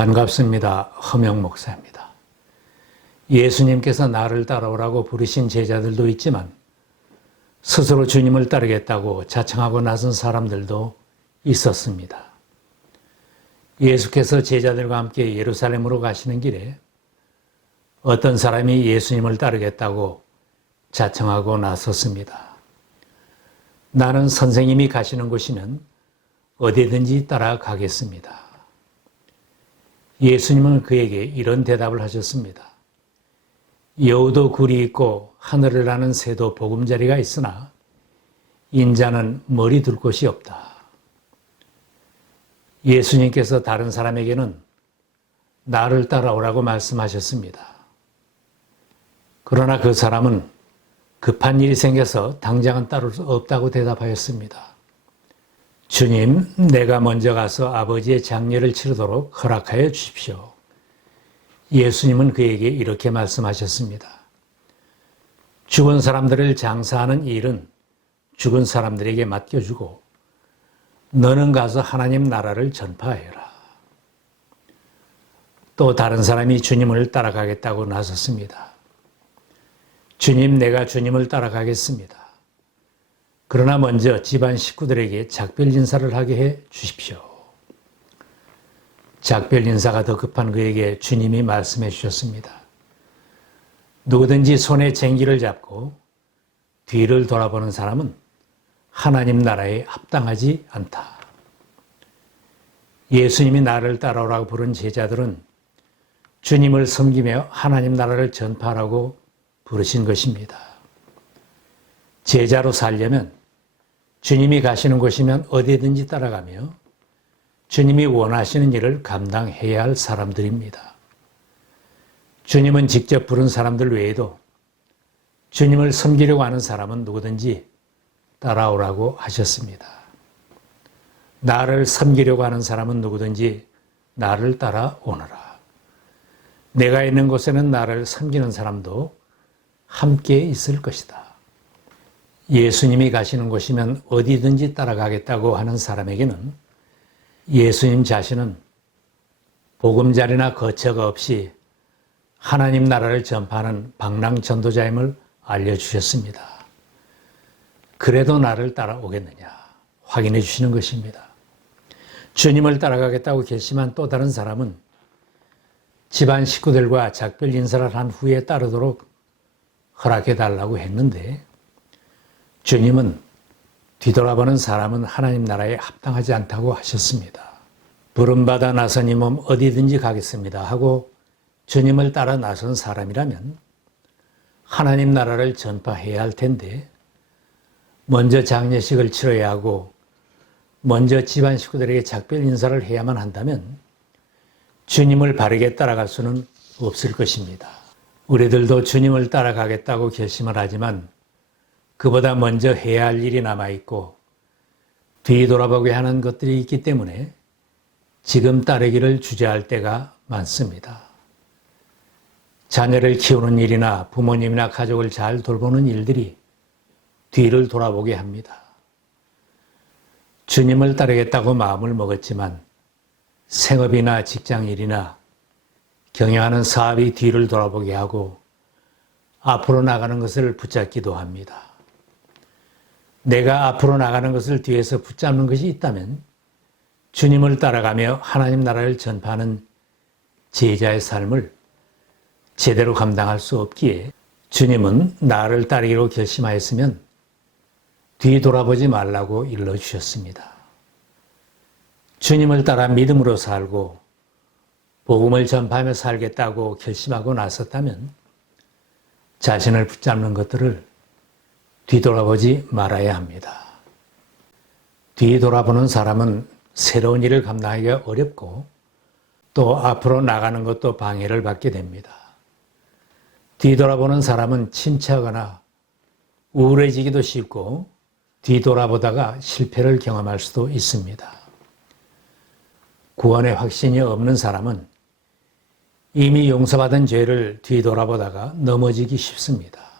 반갑습니다. 허명 목사입니다. 예수님께서 나를 따라오라고 부르신 제자들도 있지만 스스로 주님을 따르겠다고 자청하고 나선 사람들도 있었습니다. 예수께서 제자들과 함께 예루살렘으로 가시는 길에 어떤 사람이 예수님을 따르겠다고 자청하고 나섰습니다. 나는 선생님이 가시는 곳이면 어디든지 따라가겠습니다. 예수님은 그에게 이런 대답을 하셨습니다. 여우도 굴이 있고 하늘을 나는 새도 보금자리가 있으나 인자는 머리 둘 곳이 없다. 예수님께서 다른 사람에게는 나를 따라오라고 말씀하셨습니다. 그러나 그 사람은 급한 일이 생겨서 당장은 따를 수 없다고 대답하였습니다. 주님, 내가 먼저 가서 아버지의 장례를 치르도록 허락하여 주십시오. 예수님은 그에게 이렇게 말씀하셨습니다. 죽은 사람들을 장사하는 일은 죽은 사람들에게 맡겨주고 너는 가서 하나님 나라를 전파하여라. 또 다른 사람이 주님을 따라가겠다고 나섰습니다. 주님, 내가 주님을 따라가겠습니다. 그러나 먼저 집안 식구들에게 작별 인사를 하게 해 주십시오. 작별 인사가 더 급한 그에게 주님이 말씀해 주셨습니다. 누구든지 손에 쟁기를 잡고 뒤를 돌아보는 사람은 하나님 나라에 합당하지 않다. 예수님이 나를 따라오라고 부른 제자들은 주님을 섬기며 하나님 나라를 전파하라고 부르신 것입니다. 제자로 살려면 주님이 가시는 곳이면 어디든지 따라가며 주님이 원하시는 일을 감당해야 할 사람들입니다. 주님은 직접 부른 사람들 외에도 주님을 섬기려고 하는 사람은 누구든지 따라오라고 하셨습니다. 나를 섬기려고 하는 사람은 누구든지 나를 따라오너라. 내가 있는 곳에는 나를 섬기는 사람도 함께 있을 것이다. 예수님이 가시는 곳이면 어디든지 따라가겠다고 하는 사람에게는 예수님 자신은 보금자리나 거처가 없이 하나님 나라를 전파하는 방랑 전도자임을 알려주셨습니다. 그래도 나를 따라오겠느냐 확인해 주시는 것입니다. 주님을 따라가겠다고 결심한 또 다른 사람은 집안 식구들과 작별 인사를 한 후에 따르도록 허락해 달라고 했는데 주님은 뒤돌아보는 사람은 하나님 나라에 합당하지 않다고 하셨습니다. 부름받아 나선 이 몸 어디든지 가겠습니다 하고 주님을 따라 나선 사람이라면 하나님 나라를 전파해야 할 텐데 먼저 장례식을 치러야 하고 먼저 집안 식구들에게 작별 인사를 해야만 한다면 주님을 바르게 따라갈 수는 없을 것입니다. 우리들도 주님을 따라가겠다고 결심을 하지만 그보다 먼저 해야 할 일이 남아있고 뒤돌아보게 하는 것들이 있기 때문에 지금 따르기를 주저할 때가 많습니다. 자녀를 키우는 일이나 부모님이나 가족을 잘 돌보는 일들이 뒤를 돌아보게 합니다. 주님을 따르겠다고 마음을 먹었지만 생업이나 직장일이나 경영하는 사업이 뒤를 돌아보게 하고 앞으로 나가는 것을 붙잡기도 합니다. 내가 앞으로 나가는 것을 뒤에서 붙잡는 것이 있다면 주님을 따라가며 하나님 나라를 전파하는 제자의 삶을 제대로 감당할 수 없기에 주님은 나를 따르기로 결심하였으면 뒤돌아보지 말라고 일러주셨습니다. 주님을 따라 믿음으로 살고 복음을 전파하며 살겠다고 결심하고 나섰다면 자신을 붙잡는 것들을 뒤돌아보지 말아야 합니다. 뒤돌아보는 사람은 새로운 일을 감당하기가 어렵고 또 앞으로 나가는 것도 방해를 받게 됩니다. 뒤돌아보는 사람은 침체하거나 우울해지기도 쉽고 뒤돌아보다가 실패를 경험할 수도 있습니다. 구원의 확신이 없는 사람은 이미 용서받은 죄를 뒤돌아보다가 넘어지기 쉽습니다.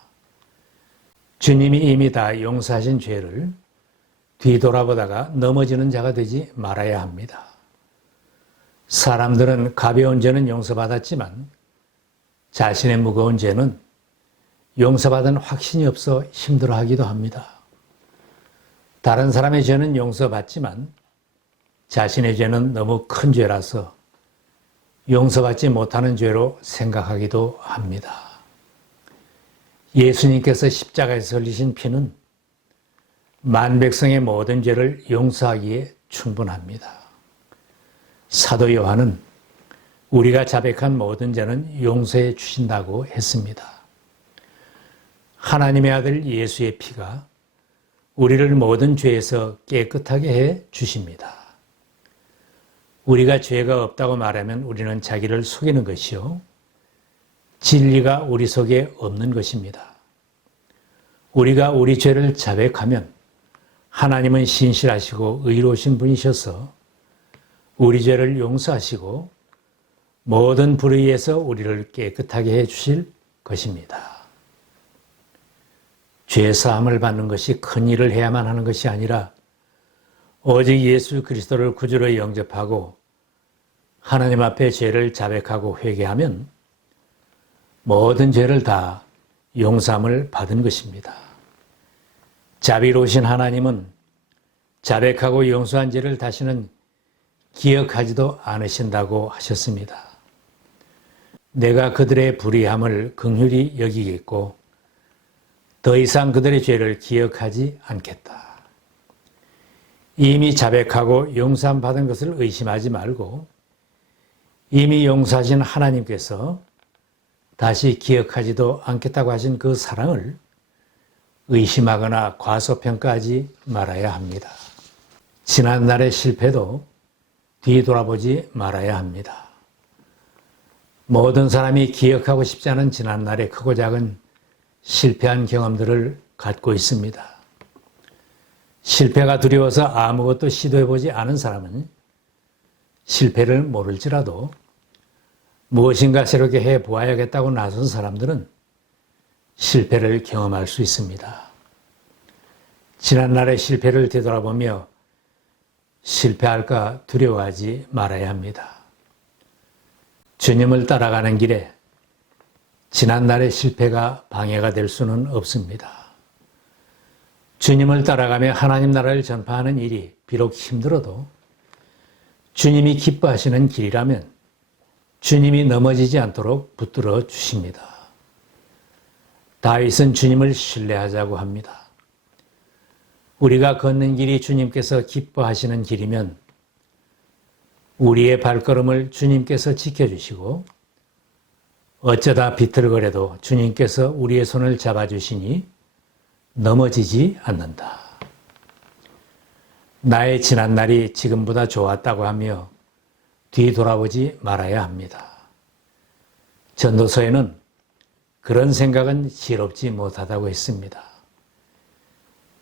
주님이 이미 다 용서하신 죄를 뒤돌아보다가 넘어지는 자가 되지 말아야 합니다. 사람들은 가벼운 죄는 용서받았지만 자신의 무거운 죄는 용서받은 확신이 없어 힘들어하기도 합니다. 다른 사람의 죄는 용서받지만 자신의 죄는 너무 큰 죄라서 용서받지 못하는 죄로 생각하기도 합니다. 예수님께서 십자가에서 흘리신 피는 만백성의 모든 죄를 용서하기에 충분합니다. 사도 요한은 우리가 자백한 모든 죄는 용서해 주신다고 했습니다. 하나님의 아들 예수의 피가 우리를 모든 죄에서 깨끗하게 해 주십니다. 우리가 죄가 없다고 말하면 우리는 자기를 속이는 것이요, 진리가 우리 속에 없는 것입니다. 우리가 우리 죄를 자백하면 하나님은 신실하시고 의로우신 분이셔서 우리 죄를 용서하시고 모든 불의에서 우리를 깨끗하게 해 주실 것입니다. 죄 사함을 받는 것이 큰 일을 해야만 하는 것이 아니라 오직 예수 그리스도를 구주로 영접하고 하나님 앞에 죄를 자백하고 회개하면 모든 죄를 다 용서함을 받은 것입니다. 자비로우신 하나님은 자백하고 용서한 죄를 다시는 기억하지도 않으신다고 하셨습니다. 내가 그들의 불의함을 긍휼히 여기겠고 더 이상 그들의 죄를 기억하지 않겠다. 이미 자백하고 용서함 받은 것을 의심하지 말고 이미 용서하신 하나님께서 다시 기억하지도 않겠다고 하신 그 사랑을 의심하거나 과소평가하지 말아야 합니다. 지난날의 실패도 뒤돌아보지 말아야 합니다. 모든 사람이 기억하고 싶지 않은 지난날의 크고 작은 실패한 경험들을 갖고 있습니다. 실패가 두려워서 아무것도 시도해보지 않은 사람은 실패를 모를지라도 무엇인가 새롭게 해보아야겠다고 나선 사람들은 실패를 경험할 수 있습니다. 지난날의 실패를 되돌아보며 실패할까 두려워하지 말아야 합니다. 주님을 따라가는 길에 지난날의 실패가 방해가 될 수는 없습니다. 주님을 따라가며 하나님 나라를 전파하는 일이 비록 힘들어도 주님이 기뻐하시는 길이라면 주님이 넘어지지 않도록 붙들어 주십니다. 다윗은 주님을 신뢰하자고 합니다. 우리가 걷는 길이 주님께서 기뻐하시는 길이면 우리의 발걸음을 주님께서 지켜주시고 어쩌다 비틀거려도 주님께서 우리의 손을 잡아주시니 넘어지지 않는다. 나의 지난날이 지금보다 좋았다고 하며 뒤돌아보지 말아야 합니다. 전도서에는 그런 생각은 지혜롭지 못하다고 했습니다.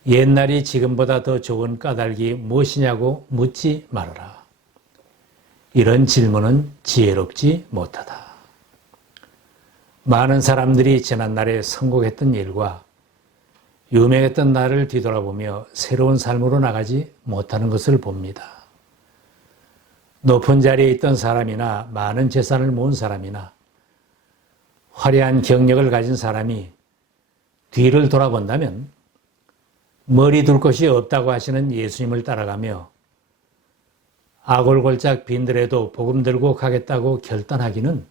옛날이 지금보다 더 좋은 까닭이 무엇이냐고 묻지 말아라. 이런 질문은 지혜롭지 못하다. 많은 사람들이 지난날에 성공했던 일과 유명했던 날을 뒤돌아보며 새로운 삶으로 나가지 못하는 것을 봅니다. 높은 자리에 있던 사람이나 많은 재산을 모은 사람이나 화려한 경력을 가진 사람이 뒤를 돌아본다면 머리 둘 곳이 없다고 하시는 예수님을 따라가며 아골골짝 빈들에도 복음 들고 가겠다고 결단하기는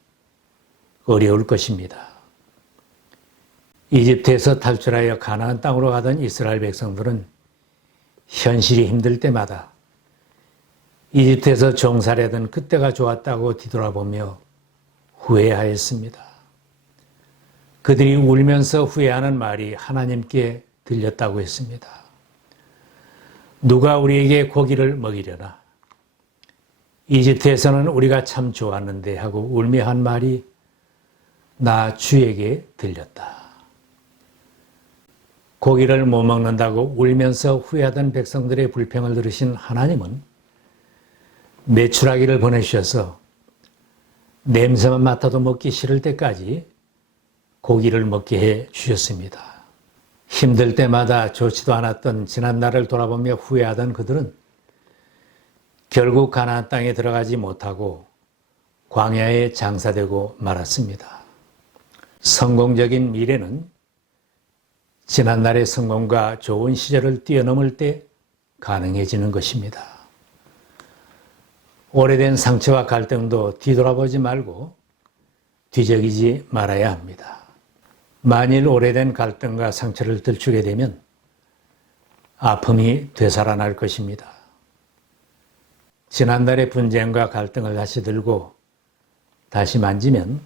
어려울 것입니다. 이집트에서 탈출하여 가나안 땅으로 가던 이스라엘 백성들은 현실이 힘들 때마다 이집트에서 종살이하던 그때가 좋았다고 뒤돌아보며 후회하였습니다. 그들이 울면서 후회하는 말이 하나님께 들렸다고 했습니다. 누가 우리에게 고기를 먹이려나? 이집트에서는 우리가 참 좋았는데 하고 울며 한 말이 나 주에게 들렸다. 고기를 못 먹는다고 울면서 후회하던 백성들의 불평을 들으신 하나님은 메추라기를 보내주셔서 냄새만 맡아도 먹기 싫을 때까지 고기를 먹게 해 주셨습니다. 힘들 때마다 좋지도 않았던 지난날을 돌아보며 후회하던 그들은 결국 가나안 땅에 들어가지 못하고 광야에 장사되고 말았습니다. 성공적인 미래는 지난날의 성공과 좋은 시절을 뛰어넘을 때 가능해지는 것입니다. 오래된 상처와 갈등도 뒤돌아보지 말고 뒤적이지 말아야 합니다. 만일 오래된 갈등과 상처를 들추게 되면 아픔이 되살아날 것입니다. 지난날의 분쟁과 갈등을 다시 들고 다시 만지면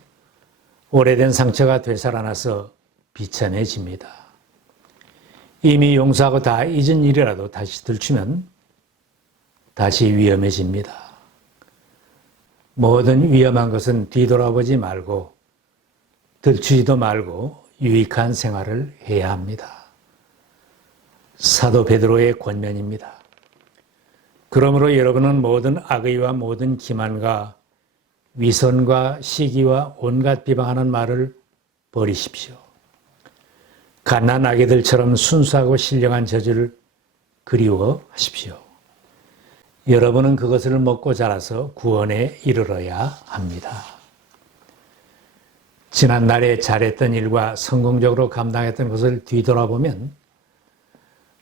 오래된 상처가 되살아나서 비참해집니다. 이미 용서하고 다 잊은 일이라도 다시 들추면 다시 위험해집니다. 모든 위험한 것은 뒤돌아보지 말고 들추지도 말고 유익한 생활을 해야 합니다. 사도 베드로의 권면입니다. 그러므로 여러분은 모든 악의와 모든 기만과 위선과 시기와 온갖 비방하는 말을 버리십시오. 갓난 아기들처럼 순수하고 신령한 저주를 그리워하십시오. 여러분은 그것을 먹고 자라서 구원에 이르러야 합니다. 지난날에 잘했던 일과 성공적으로 감당했던 것을 뒤돌아보면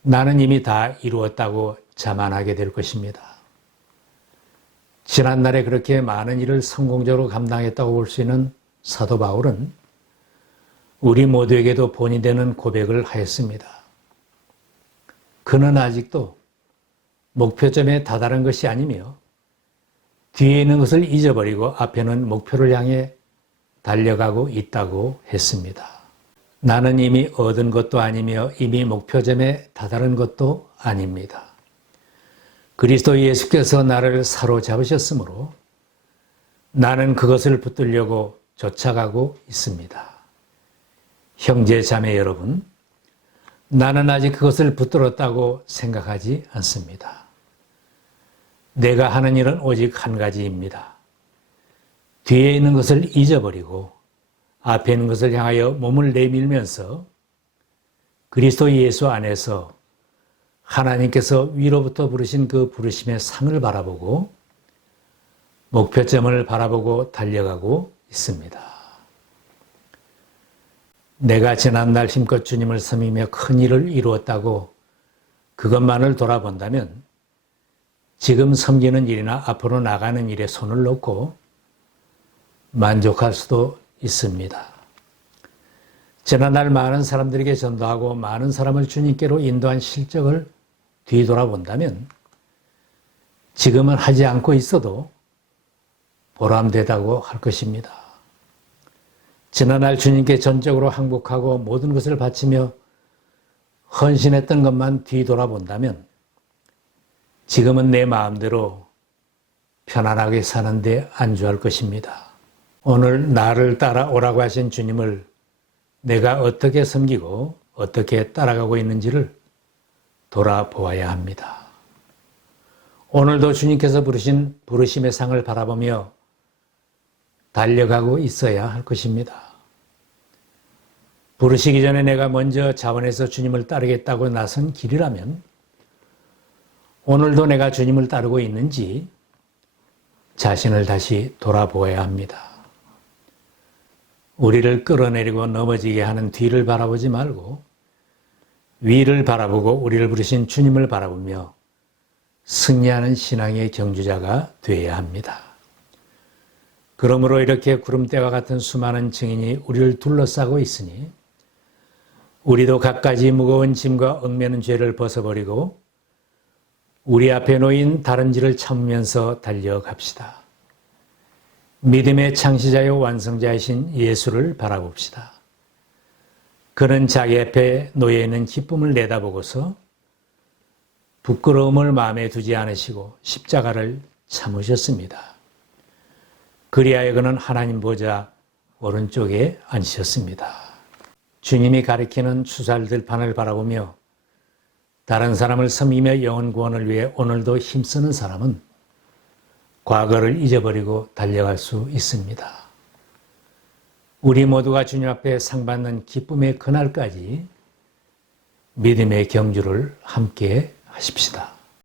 나는 이미 다 이루었다고 자만하게 될 것입니다. 지난날에 그렇게 많은 일을 성공적으로 감당했다고 볼 수 있는 사도 바울은 우리 모두에게도 본이 되는 고백을 하였습니다. 그는 아직도 목표점에 다다른 것이 아니며 뒤에 있는 것을 잊어버리고 앞에는 목표를 향해 달려가고 있다고 했습니다. 나는 이미 얻은 것도 아니며 이미 목표점에 다다른 것도 아닙니다. 그리스도 예수께서 나를 사로잡으셨으므로 나는 그것을 붙들려고 쫓아가고 있습니다. 형제 자매 여러분, 나는 아직 그것을 붙들었다고 생각하지 않습니다. 내가 하는 일은 오직 한 가지입니다. 뒤에 있는 것을 잊어버리고 앞에 있는 것을 향하여 몸을 내밀면서 그리스도 예수 안에서 하나님께서 위로부터 부르신 그 부르심의 상을 바라보고 목표점을 바라보고 달려가고 있습니다. 내가 지난날 힘껏 주님을 섬기며 큰 일을 이루었다고 그것만을 돌아본다면 지금 섬기는 일이나 앞으로 나가는 일에 손을 놓고 만족할 수도 있습니다. 지난날 많은 사람들에게 전도하고 많은 사람을 주님께로 인도한 실적을 뒤돌아본다면 지금은 하지 않고 있어도 보람되다고 할 것입니다. 지난날 주님께 전적으로 항복하고 모든 것을 바치며 헌신했던 것만 뒤돌아본다면 지금은 내 마음대로 편안하게 사는데 안주할 것입니다. 오늘 나를 따라오라고 하신 주님을 내가 어떻게 섬기고 어떻게 따라가고 있는지를 돌아보아야 합니다. 오늘도 주님께서 부르신 부르심의 상을 바라보며 달려가고 있어야 할 것입니다. 부르시기 전에 내가 먼저 자원해서 주님을 따르겠다고 나선 길이라면 오늘도 내가 주님을 따르고 있는지 자신을 다시 돌아보아야 합니다. 우리를 끌어내리고 넘어지게 하는 뒤를 바라보지 말고 위를 바라보고 우리를 부르신 주님을 바라보며 승리하는 신앙의 경주자가 되어야 합니다. 그러므로 이렇게 구름대와 같은 수많은 증인이 우리를 둘러싸고 있으니 우리도 갖가지 무거운 짐과 얽매는 죄를 벗어버리고 우리 앞에 놓인 다른 길을 참으면서 달려갑시다. 믿음의 창시자요 완성자이신 예수를 바라봅시다. 그는 자기 앞에 놓여 있는 기쁨을 내다보고서 부끄러움을 마음에 두지 않으시고 십자가를 참으셨습니다. 그리하여 그는 하나님 보좌 오른쪽에 앉으셨습니다. 주님이 가리키는 추살들판을 바라보며 다른 사람을 섬기며 영혼 구원을 위해 오늘도 힘쓰는 사람은 과거를 잊어버리고 달려갈 수 있습니다. 우리 모두가 주님 앞에 상 받는 기쁨의 그날까지 믿음의 경주를 함께 하십시다.